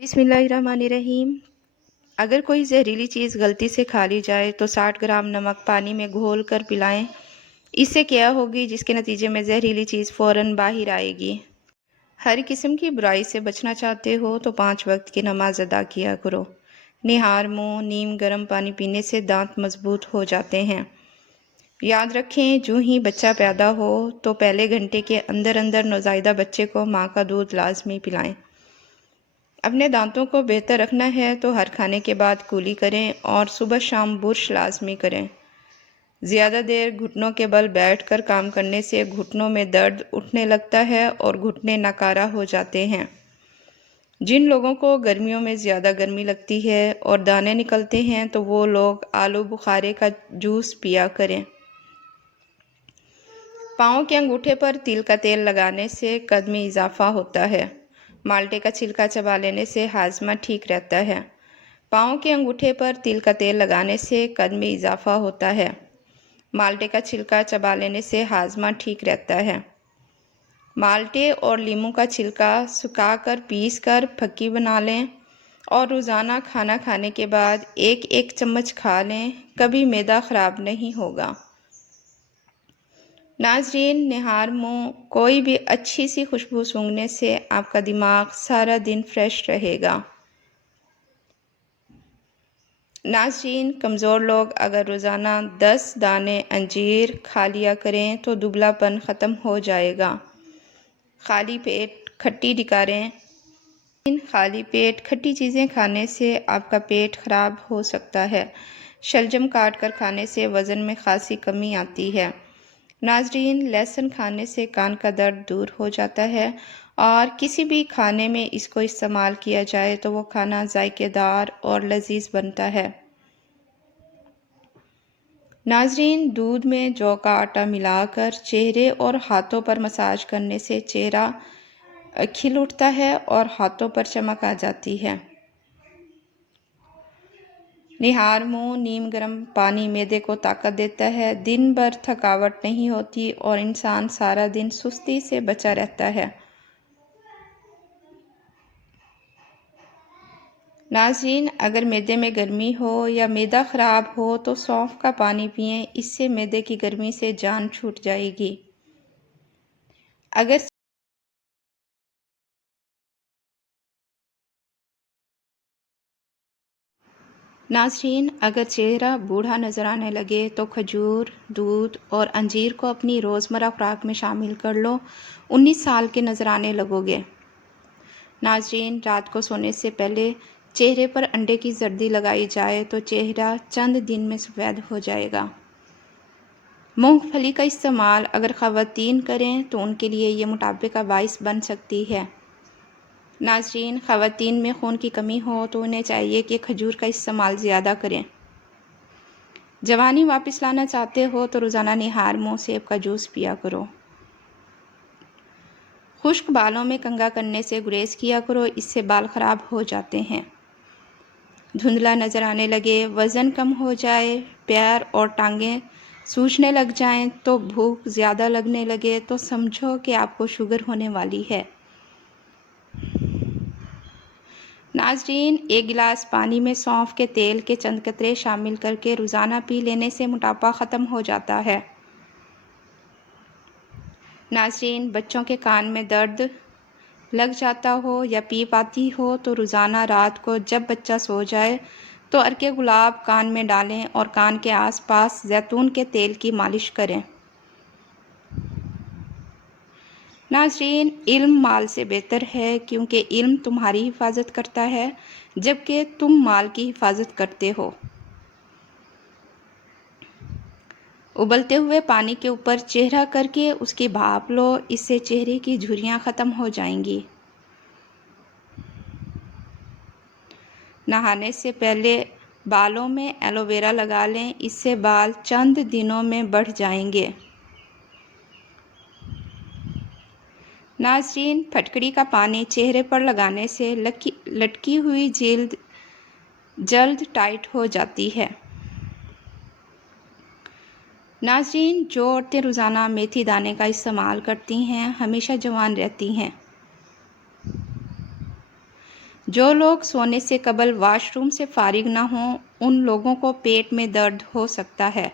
बिस्मिल्लाहिर्रहमानिर्रहीम। अगर कोई जहरीली चीज़ गलती से खा ली जाए तो 60 ग्राम नमक पानी में घोल कर पिलाएं। इससे क्या होगी, जिसके नतीजे में जहरीली चीज़ फ़ौरन बाहर आएगी। हर किस्म की बुराई से बचना चाहते हो तो 5 वक्त की नमाज अदा किया करो। निहार मुँह नीम गर्म पानी पीने से दांत मजबूत हो जाते हैं। याद रखें, जो ही बच्चा पैदा हो तो पहले घंटे के अंदर अंदर नवजायदा बच्चे को माँ का दूध लाजमी पिलाएं। अपने दांतों को बेहतर रखना है तो हर खाने के बाद कुली करें और सुबह शाम बुर्श लाजमी करें। ज़्यादा देर घुटनों के बल बैठकर काम करने से घुटनों में दर्द उठने लगता है और घुटने नकारा हो जाते हैं। जिन लोगों को गर्मियों में ज़्यादा गर्मी लगती है और दाने निकलते हैं तो वो लोग आलू बुखारे का जूस पिया करें। पाँव के अंगूठे पर तिल का तेल लगाने से कद में इजाफा होता है। माल्टे का छिलका चबा लेने से हाजमा ठीक रहता है। पाँव के अंगूठे पर तिल का तेल लगाने से कद में इजाफा होता है। माल्टे का छिलका चबा लेने से हाजमा ठीक रहता है। माल्टे और लीमू का छिलका सुखाकर पीस कर फक्की बना लें और रोज़ाना खाना खाने के बाद एक एक चम्मच खा लें। कभी मैदा ख़राब नहीं होगा। नाज़रीन, निहार मुँह कोई भी अच्छी सी खुशबू सूंघने से आपका दिमाग सारा दिन फ्रेश रहेगा। नाज़रीन, कमज़ोर लोग अगर रोज़ाना 10 दाने अंजीर खा लिया करें तो दुबलापन ख़त्म हो जाएगा। खाली पेट खट्टी डिकारें। खाली पेट खट्टी चीज़ें खाने से आपका पेट ख़राब हो सकता है। शलजम काट कर खाने से वज़न में खासी कमी आती है। नाज़रीन, लहसुन खाने से कान का दर्द दूर हो जाता है और किसी भी खाने में इसको इस्तेमाल किया जाए तो वो खाना जायकेदार और लजीज बनता है। नाज़रीन, दूध में जौ का आटा मिलाकर चेहरे और हाथों पर मसाज करने से चेहरा खिल उठता है और हाथों पर चमक आ जाती है। निहार मुँह नीम गर्म पानी मैदे को ताकत देता है। दिन भर थकावट नहीं होती और इंसान सारा दिन सुस्ती से बचा रहता है। नाज़रीन, अगर मैदे में गर्मी हो या मैदा ख़राब हो तो सौंफ का पानी पिएं। इससे मैदे की गर्मी से जान छूट जाएगी। अगर नाज़रीन, अगर चेहरा बूढ़ा नज़र आने लगे तो खजूर, दूध और अंजीर को अपनी रोज़मर्रा खुराक में शामिल कर लो। 19 साल के नज़र आने लगोगे। नाज़रीन, रात को सोने से पहले चेहरे पर अंडे की जर्दी लगाई जाए तो चेहरा चंद दिन में सफ़ेद हो जाएगा। मूंगफली का इस्तेमाल अगर ख़वातीन करें तो उनके लिए ये मोटापे का बाइस बन सकती है। नाज़रीन, ख़वातीन में खून की कमी हो तो उन्हें चाहिए कि खजूर का इस्तेमाल ज़्यादा करें। जवानी वापस लाना चाहते हो तो रोज़ाना निहार मुँह सेब का जूस पिया करो। खुश्क बालों में कंघा करने से गुरेज किया करो, इससे बाल ख़राब हो जाते हैं। धुंधला नज़र आने लगे, वज़न कम हो जाए, पैर और टांगें सूजने लग जाएं तो भूख ज़्यादा लगने लगे तो समझो कि आपको शुगर होने वाली है। नाज़रीन, 1 गिलास पानी में सौंफ के तेल के चंद कतरे शामिल करके रोज़ाना पी लेने से मोटापा ख़त्म हो जाता है। नाज़रीन, बच्चों के कान में दर्द लग जाता हो या पीप आती हो तो रोज़ाना रात को जब बच्चा सो जाए तो अर्के गुलाब कान में डालें और कान के आसपास जैतून के तेल की मालिश करें। नाज़रीन, इल्म माल से बेहतर है क्योंकि इल्म तुम्हारी हिफाजत करता है जबकि तुम माल की हिफाजत करते हो। उबलते हुए पानी के ऊपर चेहरा करके उसकी भाप लो, इससे चेहरे की झुर्रियाँ ख़त्म हो जाएंगी। नहाने से पहले बालों में एलोवेरा लगा लें, इससे बाल चंद दिनों में बढ़ जाएंगे। नाज़रीन, फटकड़ी का पानी चेहरे पर लगाने से लटकी हुई जल्द टाइट हो जाती है। नाज़रीन, जो औरतें रोज़ाना मेथी दाने का इस्तेमाल करती हैं हमेशा जवान रहती हैं। جو لوگ سونے سے قبل واش روم سے فارغ نہ ہوں ان لوگوں کو پیٹ میں درد ہو سکتا ہے۔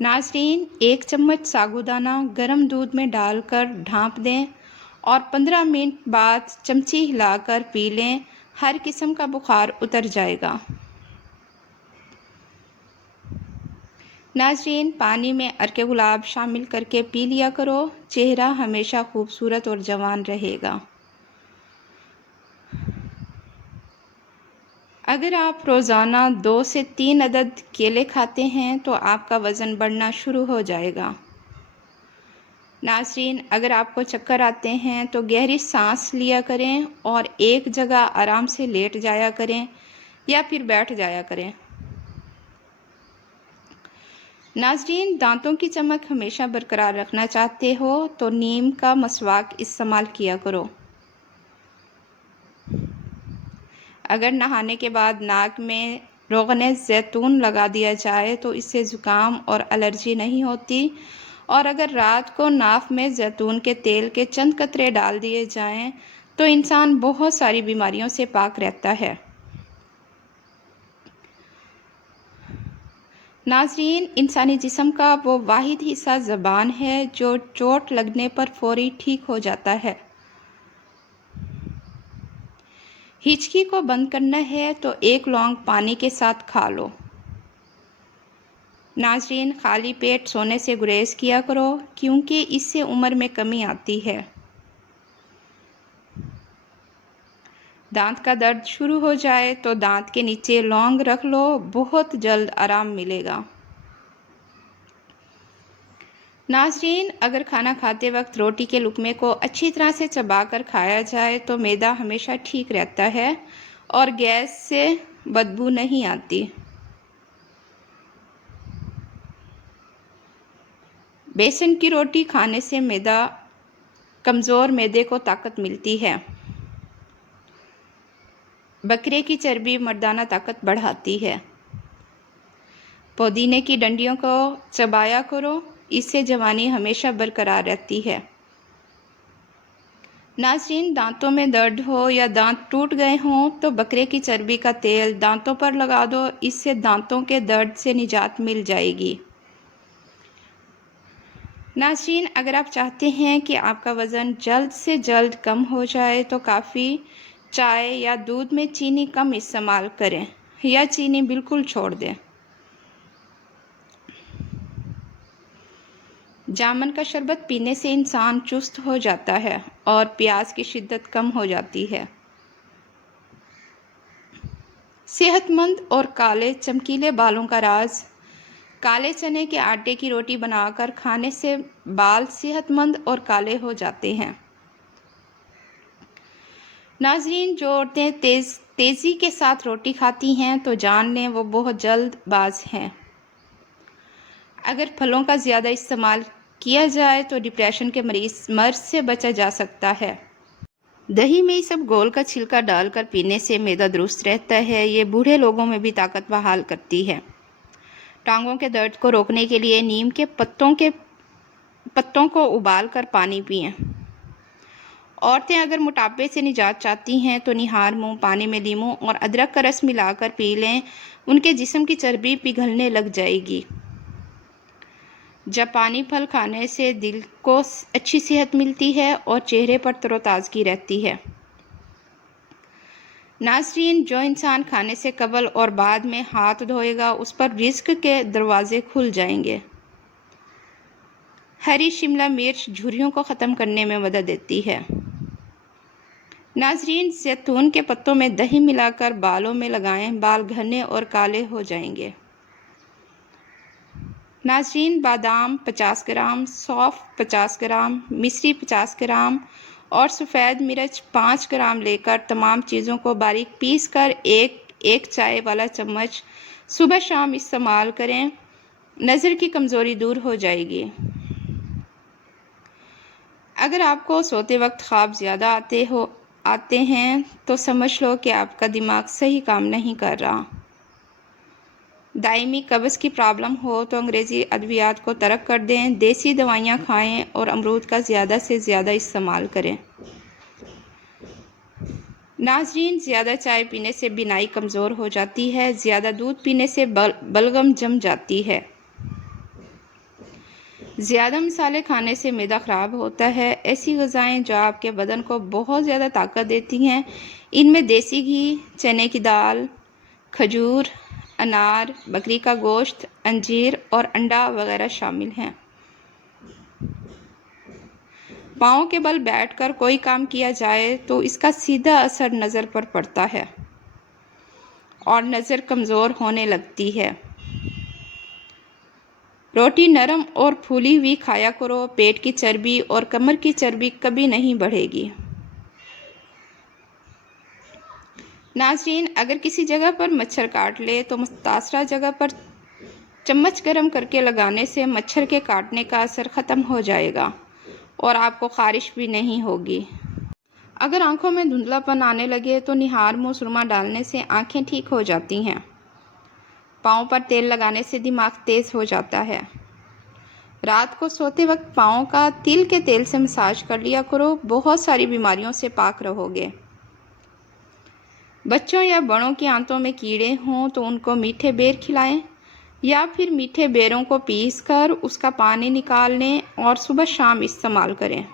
ناظرین، 1 چمچ ساگودانہ گرم دودھ میں ڈال کر ڈھانپ دیں اور 15 منٹ بعد چمچی ہلا کر پی لیں، ہر قسم کا بخار اتر جائے گا۔ ناظرین، پانی میں عرق گلاب شامل کر کے پی لیا کرو، چہرہ ہمیشہ خوبصورت اور جوان رہے گا۔ اگر آپ روزانہ 2 سے 3 عدد کیلے کھاتے ہیں تو آپ کا وزن بڑھنا شروع ہو جائے گا۔ ناظرین، اگر آپ کو چکر آتے ہیں تو گہری سانس لیا کریں اور ایک جگہ آرام سے لیٹ جایا کریں یا پھر بیٹھ جایا کریں۔ ناظرین، دانتوں کی چمک ہمیشہ برقرار رکھنا چاہتے ہو تو نیم کا مسواک استعمال کیا کرو۔ اگر نہانے کے بعد ناک میں روغن زیتون لگا دیا جائے تو اس سے زکام اور الرجی نہیں ہوتی، اور اگر رات کو ناف میں زیتون کے تیل کے چند قطرے ڈال دیے جائیں تو انسان بہت ساری بیماریوں سے پاک رہتا ہے۔ ناظرین، انسانی جسم کا وہ واحد حصہ زبان ہے جو چوٹ لگنے پر فوری ٹھیک ہو جاتا ہے۔ ہچکی کو بند کرنا ہے تو 1 لونگ پانی کے ساتھ کھا لو۔ ناظرین، خالی پیٹ سونے سے گریز کیا کرو کیونکہ اس سے عمر میں کمی آتی ہے۔ دانت کا درد شروع ہو جائے تو دانت کے نیچے لونگ رکھ لو، بہت جلد آرام ملے گا۔ ناظرین، اگر کھانا کھاتے وقت روٹی کے لقمے کو اچھی طرح سے چبا کر کھایا جائے تو معدہ ہمیشہ ٹھیک رہتا ہے اور گیس سے بدبو نہیں آتی۔ بیسن کی روٹی کھانے سے کمزور معدے کو طاقت ملتی ہے۔ بکرے کی چربی مردانہ طاقت بڑھاتی ہے۔ پودینے کی ڈنڈیوں کو چبایا کرو، اس سے جوانی ہمیشہ برقرار رہتی ہے۔ ناظرین، دانتوں میں درد ہو یا دانت ٹوٹ گئے ہوں تو بکرے کی چربی کا تیل دانتوں پر لگا دو، اس سے دانتوں کے درد سے نجات مل جائے گی۔ ناظرین، اگر آپ چاہتے ہیں کہ آپ کا وزن جلد سے جلد کم ہو جائے تو کافی، چائے یا دودھ میں چینی کم استعمال کریں یا چینی بالکل چھوڑ دیں۔ جامن کا شربت پینے سے انسان چست ہو جاتا ہے اور پیاس کی شدت کم ہو جاتی ہے۔ صحت مند اور کالے چمکیلے بالوں کا راز، کالے چنے کے آٹے کی روٹی بنا کر کھانے سے بال صحت مند اور کالے ہو جاتے ہیں۔ ناظرین، جو عورتیں تیزی کے ساتھ روٹی کھاتی ہیں تو جان لیں وہ بہت جلد باز ہیں۔ اگر پھلوں کا زیادہ استعمال کیا جائے تو ڈپریشن کے مرض سے بچا جا سکتا ہے۔ دہی میں اسبگول کا چھلکا ڈال کر پینے سے معدہ درست رہتا ہے، یہ بوڑھے لوگوں میں بھی طاقت بحال کرتی ہے۔ ٹانگوں کے درد کو روکنے کے لیے نیم کے پتوں کو ابال کر پانی پئیں۔ عورتیں اگر موٹاپے سے نجات چاہتی ہیں تو نہار منہ پانی میں لیموں اور ادرک کا رس ملا کر پی لیں، ان کے جسم کی چربی پگھلنے لگ جائے گی۔ جاپانی پھل کھانے سے دل کو اچھی صحت ملتی ہے اور چہرے پر تر و تازگی رہتی ہے۔ ناظرین، جو انسان کھانے سے قبل اور بعد میں ہاتھ دھوئے گا اس پر رزق کے دروازے کھل جائیں گے۔ ہری شملہ مرچ جھریوں کو ختم کرنے میں مدد دیتی ہے۔ ناظرین، زیتون کے پتوں میں دہی ملا کر بالوں میں لگائیں، بال گھنے اور کالے ہو جائیں گے۔ ناظرین، بادام 50 گرام، سونف 50 گرام، مصری 50 گرام اور سفید مرچ 5 گرام لے کر تمام چیزوں کو باریک پیس کر ایک چائے والا چمچ صبح شام استعمال کریں، نظر کی کمزوری دور ہو جائے گی۔ اگر آپ کو سوتے وقت خواب زیادہ آتے ہیں تو سمجھ لو کہ آپ کا دماغ صحیح کام نہیں کر رہا۔ دائمی قبض کی پرابلم ہو تو انگریزی ادویات کو ترک کر دیں، دیسی دوائیاں کھائیں اور امرود کا زیادہ سے زیادہ استعمال کریں۔ नाज़रीन, ज़्यादा चाय पीने से बिनाई कमज़ोर हो जाती है, ज़्यादा दूध पीने से बलगम जम जाती है, ज़्यादा मसाले खाने से मैदा ख़राब होता है। ऐसी ग़िज़ाएँ जो आपके बदन को बहुत ज़्यादा ताकत देती हैं, इनमें देसी घी, चने की दाल, खजूर, अनार, बकरी का गोश्त, अंजीर और अंडा वगैरह शामिल हैं। पाँव के बल बैठकर कोई काम किया जाए तो इसका सीधा असर नज़र पर पड़ता है और नज़र कमज़ोर होने लगती है। रोटी नरम और फूली हुई खाया करो, पेट की चर्बी और कमर की चर्बी कभी नहीं बढ़ेगी। नाज़रीन, अगर किसी जगह पर मच्छर काट ले तो मुतासरा जगह पर चम्मच गर्म करके लगाने से मच्छर के काटने का असर ख़त्म हो जाएगा और आपको ख़ारिश भी नहीं होगी। अगर आंखों में धुंधलापन आने लगे तो निहार मुँह सुरमा डालने से आंखें ठीक हो जाती हैं। पाँव पर तेल लगाने से दिमाग तेज़ हो जाता है। रात को सोते वक्त पाँव का तिल के तेल से मसाज कर लिया करो, बहुत सारी बीमारियों से पाक रहोगे। बच्चों या बड़ों की आंतों में कीड़े हों तो उनको मीठे बेर खिलाएं या फिर मीठे बेरों को पीस कर उसका पानी निकाल लें और सुबह शाम इस्तेमाल करें।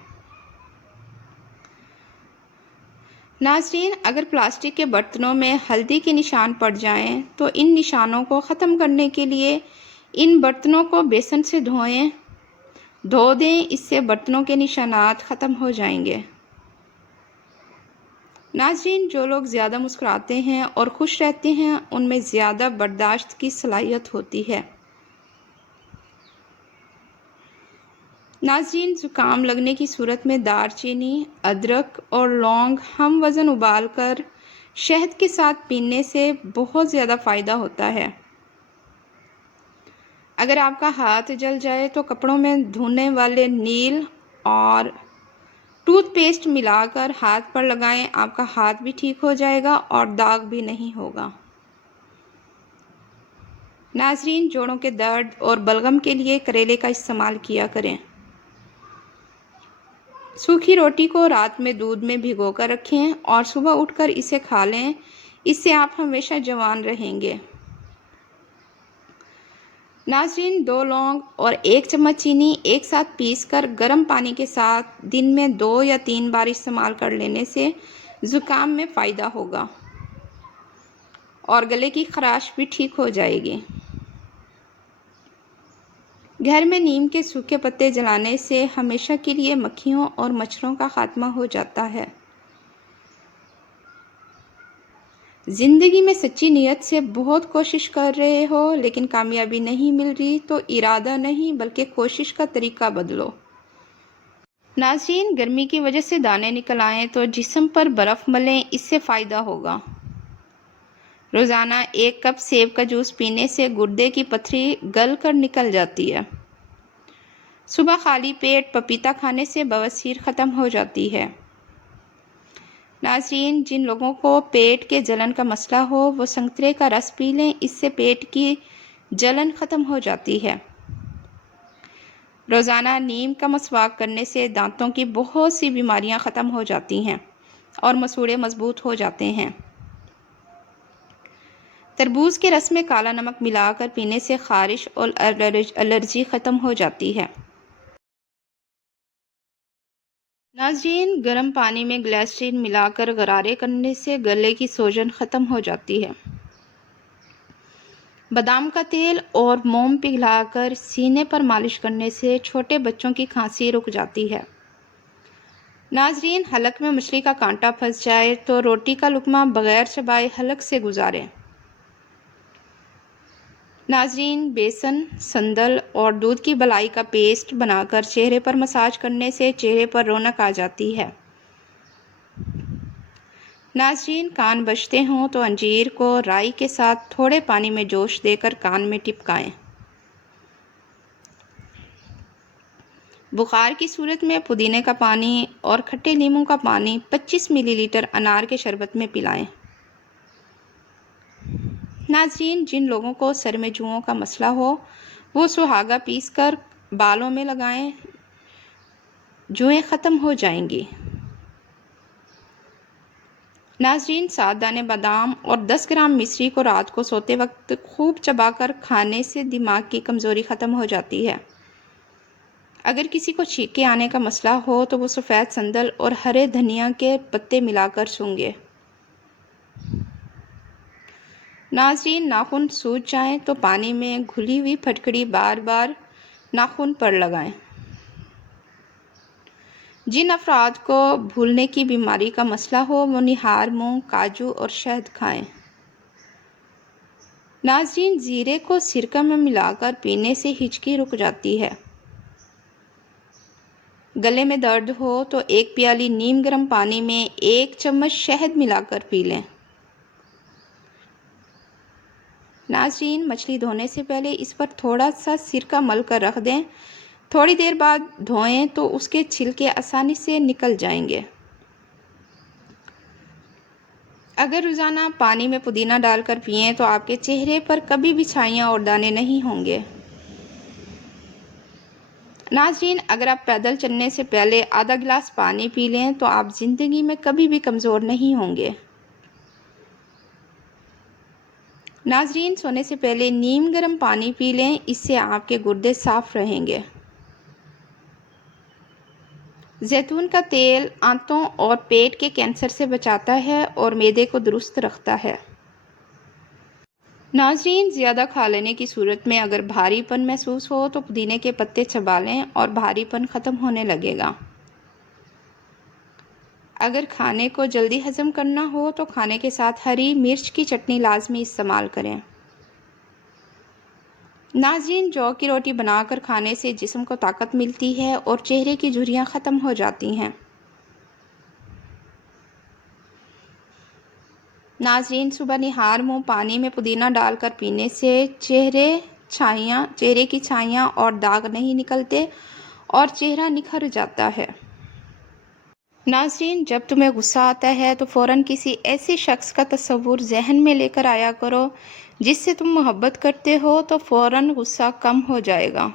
नाज़रीन, अगर प्लास्टिक के बर्तनों में हल्दी के निशान पड़ जाएं तो इन निशानों को ख़त्म करने के लिए इन बर्तनों को बेसन से धो दें, इससे बर्तनों के निशानात ख़त्म हो जाएंगे। नाज़रीन, जो लोग ज़्यादा मुस्कुराते हैं और खुश रहते हैं उनमें ज़्यादा बर्दाश्त की सलाहियत होती है। नाज़रीन, ज़ुकाम लगने की सूरत में दालचीनी, अदरक और लौंग हम वज़न उबाल कर शहद के साथ पीने से बहुत ज़्यादा फ़ायदा होता है। अगर आपका हाथ जल जाए तो कपड़ों में धोने वाले नील और टूथपेस्ट मिलाकर हाथ पर लगाएं, आपका हाथ भी ठीक हो जाएगा और दाग भी नहीं होगा। नाज़रीन, जोड़ों के दर्द और बलगम के लिए करेले का इस्तेमाल किया करें। सूखी रोटी को रात में दूध में भिगोकर रखें और सुबह उठकर इसे खा लें, इससे आप हमेशा जवान रहेंगे। नाज़रीन, 2 लौंग और 1 चम्मच चीनी एक साथ पीसकर गर्म पानी के साथ दिन में 2 या 3 बार इस्तेमाल कर लेने से ज़ुकाम में फ़ायदा होगा और गले की खराश भी ठीक हो जाएगी। घर में नीम के सूखे पत्ते जलाने से हमेशा के लिए मक्खियों और मच्छरों का खात्मा हो जाता है। ज़िंदगी में सच्ची नीयत से बहुत कोशिश कर रहे हो लेकिन कामयाबी नहीं मिल रही तो इरादा नहीं बल्कि कोशिश का तरीका बदलो। नाज़रीन, गर्मी की वजह से दाने निकल आएँ तो जिस्म पर बर्फ़ मलें, इससे फ़ायदा होगा। रोज़ाना 1 कप सेब का जूस पीने से गुर्दे की पथरी गल कर निकल जाती है। सुबह खाली पेट पपीता खाने से बवासीर ख़त्म हो जाती है। नाज़रीन, जिन लोगों को पेट के जलन का मसला हो वो संतरे का रस पी लें, इससे पेट की जलन ख़त्म हो जाती है। रोज़ाना नीम का मसवाक करने से दांतों की बहुत सी बीमारियां ख़त्म हो जाती हैं और मसूड़े मजबूत हो जाते हैं। तरबूज के रस में काला नमक मिलाकर पीने से ख़ारिश और एलर्जी ख़त्म हो जाती है। नाज़रीन, गर्म पानी में ग्लिसरीन मिलाकर गरारे करने से गले की सूजन ख़त्म हो जाती है। बादाम का तेल और मोम पिघलाकर सीने पर मालिश करने से छोटे बच्चों की खांसी रुक जाती है। नाज़रीन, हलक में मछली का कांटा फंस जाए तो रोटी का लुक़मा बग़ैर चबाए हलक से गुजारें। नाज़रीन, बेसन, संदल और दूध की बलाई का पेस्ट बनाकर चेहरे पर मसाज करने से चेहरे पर रौनक आ जाती है। नाज़रीन, कान बजते हों तो अंजीर को राई के साथ थोड़े पानी में जोश देकर कान में टिपकाएं। बुखार की सूरत में पुदीने का पानी और खट्टे नींबू का पानी 25 मिलीलीटर अनार के शरबत में पिलाएं। नाज़रीन, जिन लोगों को सर में जुओं का मसला हो वो सुहागा पीसकर बालों में लगाएं, जुएं ख़त्म हो जाएंगी। नाजरीन, 7 दाने बादाम और 10 ग्राम मिश्री को रात को सोते वक्त खूब चबाकर खाने से दिमाग की कमज़ोरी ख़त्म हो जाती है। अगर किसी को छींके आने का मसला हो तो वो सफ़ेद संदल और हरे धनिया के पत्ते मिलाकर सूंघे। नाजरीन, नाखून सूज जाएं तो पानी में घुली हुई फटकड़ी बार बार नाखून पर लगाएं। जिन अफराद को भूलने की बीमारी का मसला हो वो निहार, मूंग, काजू और शहद खाएं। नाजरीन, जीरे को सिरका में मिलाकर पीने से हिचकी रुक जाती है। गले में दर्द हो तो 1 प्याली नीम गर्म पानी में 1 चम्मच शहद मिलाकर पी लें। नाजरीन, मछली धोने से पहले इस पर थोड़ा सा सिरका मल कर रख दें। थोड़ी देर बाद धोएं तो उसके छिलके आसानी से निकल जाएंगे। अगर रोज़ाना पानी में पुदीना डालकर पिएं तो आपके चेहरे पर कभी भी छाइयाँ और दाने नहीं होंगे। नाजरीन, अगर आप पैदल चलने से पहले आधा गिलास पानी पी लें तो आप ज़िंदगी में कभी भी कमज़ोर नहीं होंगे। नाजरीन, सोने से पहले नीम गर्म पानी पी लें, इससे आपके गुर्दे साफ़ रहेंगे। जैतून का तेल आंतों और पेट के कैंसर से बचाता है और मैदे को दुरुस्त रखता है। नाजरीन, ज़्यादा खा लेने की सूरत में अगर भारीपन महसूस हो तो पुदीने के पत्ते चबा लें और भारीपन ख़त्म होने लगेगा। अगर खाने को जल्दी हज़म करना हो तो खाने के साथ हरी मिर्च की चटनी लाजमी इस्तेमाल करें। नाज़रीन, जौ की रोटी बनाकर खाने से जिस्म को ताकत मिलती है और चेहरे की झुर्रियाँ ख़त्म हो जाती हैं। नाज़रीन, सुबह निहार मुँह पानी में पुदीना डालकर पीने से चेहरे की छाइयाँ और दाग नहीं निकलते और चेहरा निखर जाता है। नाज़रीन, जब तुम्हें गुस्सा आता है तो फ़ौरन किसी ऐसे शख्स का तस्वुर जहन में लेकर आया करो जिससे तुम मोहब्बत करते हो, तो फ़ौरन गुस्सा कम हो जाएगा।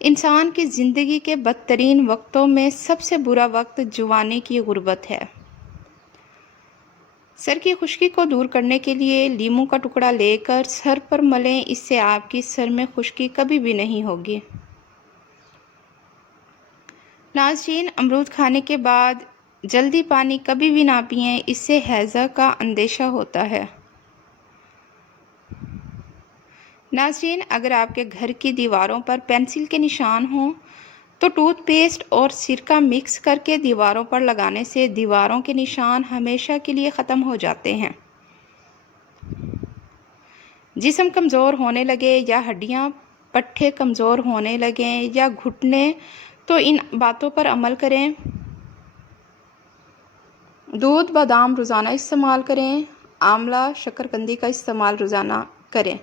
इंसान की ज़िंदगी के बदतरीन वक्तों में सबसे बुरा वक्त जवानी की गुर्बत है। सर की खुश्की को दूर करने के लिए लीमू का टुकड़ा लेकर सर पर मलें, इससे आपकी सर में खुश्की कभी भी नहीं होगी। नाज़रीन, अमरूद खाने के बाद जल्दी पानी कभी भी ना पिएं, इससे हैज़ा का अंदेशा होता है। नाज़रीन, अगर आपके घर की दीवारों पर पेंसिल के निशान हों तो टूथपेस्ट और सिरका मिक्स करके दीवारों पर लगाने से दीवारों के निशान हमेशा के लिए ख़त्म हो जाते हैं। जिस्म कमज़ोर होने लगे या हड्डियां पट्टे कमज़ोर होने लगें या घुटने, तो इन बातों पर अमल करें। दूध बादाम रोज़ाना इस्तेमाल करें। आंवला शकरकंदी का इस्तेमाल रोज़ाना करें।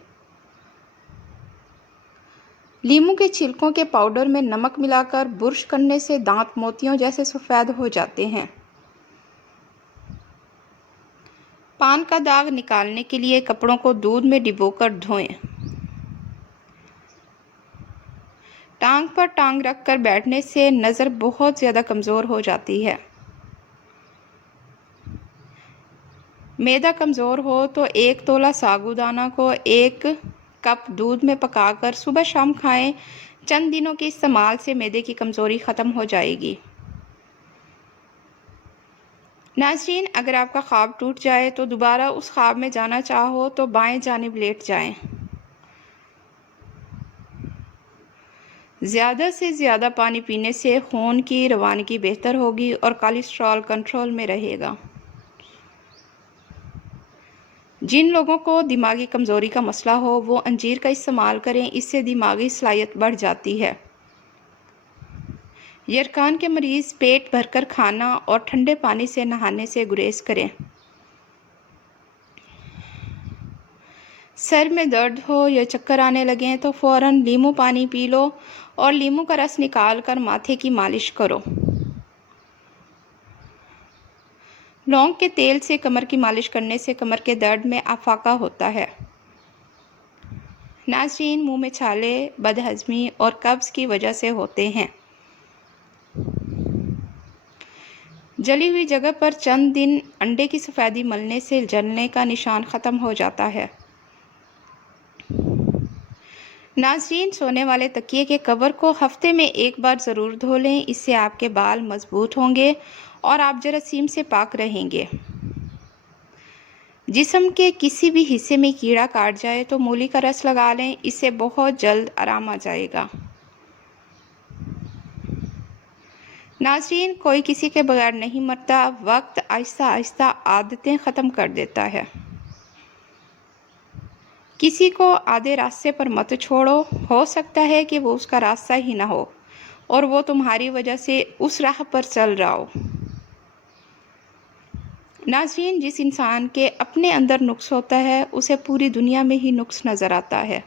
लीमू के छिलकों के पाउडर में नमक मिलाकर बुर्श करने से दांत मोतियों जैसे सफ़ेद हो जाते हैं। पान का दाग निकालने के लिए कपड़ों को दूध में डिबोकर धोएं। टांग पर टांग रखकर बैठने से नज़र बहुत ज़्यादा कमज़ोर हो जाती है। मैदा कमज़ोर हो तो 1 तोला साबूदाना को 1 कप दूध में पकाकर सुबह शाम खाएं। चंद दिनों के इस्तेमाल से मैदे की कमज़ोरी ख़त्म हो जाएगी। नाज़रीन, अगर आपका ख्वाब टूट जाए तो दोबारा उस ख्वाब में जाना चाहो तो बाएं जानिब लेट जाएं। ज़्यादा से ज़्यादा पानी पीने से खून की रवानगी बेहतर होगी और कोलेस्ट्रॉल कंट्रोल में रहेगा। जिन लोगों को दिमागी कमज़ोरी का मसला हो वो अंजीर का इस्तेमाल करें, इससे दिमागी सलाहियत बढ़ जाती है। यरकान के मरीज़ पेट भरकर खाना और ठंडे पानी से नहाने से गुरेज करें। सर में दर्द हो या चक्कर आने लगें तो फ़ौरन नींबू पानी पी लो और नींबू का रस निकाल कर माथे की मालिश करो। लौंग के तेल से कमर की मालिश करने से कमर के दर्द में अफाका होता है। नाज़रीन, मुंह में छाले बदहज़मी और कब्ज़ की वजह से होते हैं। जली हुई जगह पर चंद दिन अंडे की सफ़ेदी मलने से जलने का निशान ख़त्म हो जाता है। नाज़रीन, सोने वाले तकिए के कवर को हफ्ते में एक बार ज़रूर धो लें। इससे आपके बाल मजबूत होंगे और आप जरासीम से पाक रहेंगे। जिस्म के किसी भी हिस्से में कीड़ा काट जाए तो मूली का रस लगा लें, इससे बहुत जल्द आराम आ जाएगा। नाज़रीन, कोई किसी के बगैर नहीं मरता। वक्त आहिस्ता आहिस्ता आदतें ख़त्म कर देता है। किसी को आधे रास्ते पर मत छोड़ो। हो सकता है कि वो उसका रास्ता ही ना हो और वो तुम्हारी वजह से उस राह पर चल रहा हो। नाज़रीन, जिस इंसान के अपने अंदर नुक्स होता है उसे पूरी दुनिया में ही नुक्स नज़र आता है।